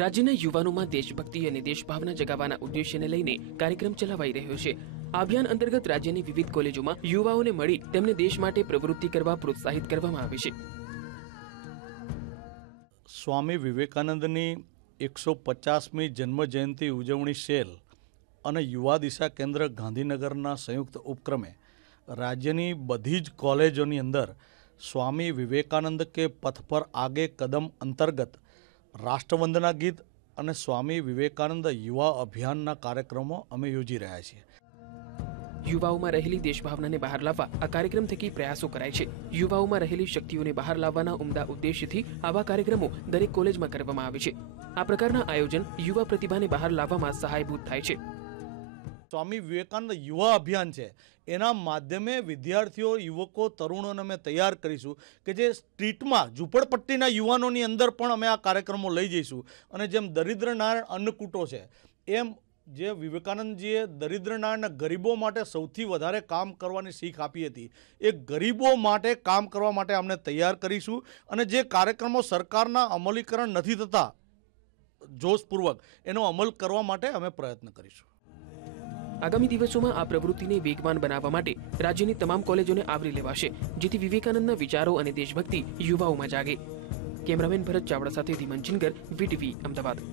રાજ્યના યુવાનોમાં દેશભક્તિ અને દેશભાવના જગાવવાના ઉદ્દેશ્યને લઈને કાર્યક્રમ ચલાવાઈ રહ્યો છે। આ અભિયાન અંતર્ગત રાજ્યની વિવિધ કોલેજોમાં યુવાઓને મળી તેમને દેશ માટે પ્રવૃત્તિ કરવા પ્રોત્સાહિત કરવામાં આવે છે। સ્વામી વિવેકાનંદની 150મી જન્મજયંતિ ઉજવણી સેલ અને યુવા દિશા કેન્દ્ર ગાંધીનગરના સંયુક્ત ઉપક્રમે રાજ્યની બધી જ કોલેજોની અંદર સ્વામી વિવેકાનંદ કે પથ પર આગે કદમ અંતર્ગત રાષ્ટ્રવંદના ગીત અને સ્વામી વિવેકાનંદ યુવા અભિયાનના કાર્યક્રમો અમે યોજી રહ્યા છીએ। યુવાઓમાં રહેલી દેશભાવનાને બહાર લાવવા આ કાર્યક્રમ થકી પ્રયાસો કરાય છે। યુવાઓમાં રહેલી શક્તિઓને બહાર લાવવાના ઉમદા ઉદ્દેશ્યથી આવા કાર્યક્રમો દરેક કોલેજમાં કરવામાં આવે છે। આ પ્રકારના આયોજન યુવા પ્રતિભાને બહાર લાવવામાં સહાયભૂત થાય છે। સ્વામી વિવેકાનંદ યુવા અભિયાન છે, એના માધ્યમે વિદ્યાર્થીઓ, યુવકો, તરુણોને અમે તૈયાર કરીશું કે જે સ્ટ્રીટમાં ઝૂંપડપટ્ટીના યુવાનોની અંદર પણ અમે આ કાર્યક્રમો લઈ જઈશું। અને જેમ દરિદ્ર નારાયણ અન્નકૂટો છે, એમ જે વિવેકાનંદજીએ દરિદ્ર નારાયણના ગરીબો માટે સૌથી વધારે કામ કરવાની શીખ આપી હતી, એ ગરીબો માટે કામ કરવા માટે અમને તૈયાર કરીશું। અને જે કાર્યક્રમો સરકારના અમલીકરણ નથી થતા જોશપૂર્વક, એનો અમલ કરવા માટે અમે પ્રયત્ન કરીશું। આગામી દિવસોમાં આ પ્રવૃત્તિને વેગવાન બનાવવા માટે રાજ્યની તમામ કોલેજોને આવરી લેવાશે, જેથી વિવેકાનંદના વિચારો અને દેશભક્તિ યુવાઓમાં જાગે। કેમેરામેન ભરત ચાવડા સાથે ધીમન ચિનગર, વીટીવી, અમદાવાદ।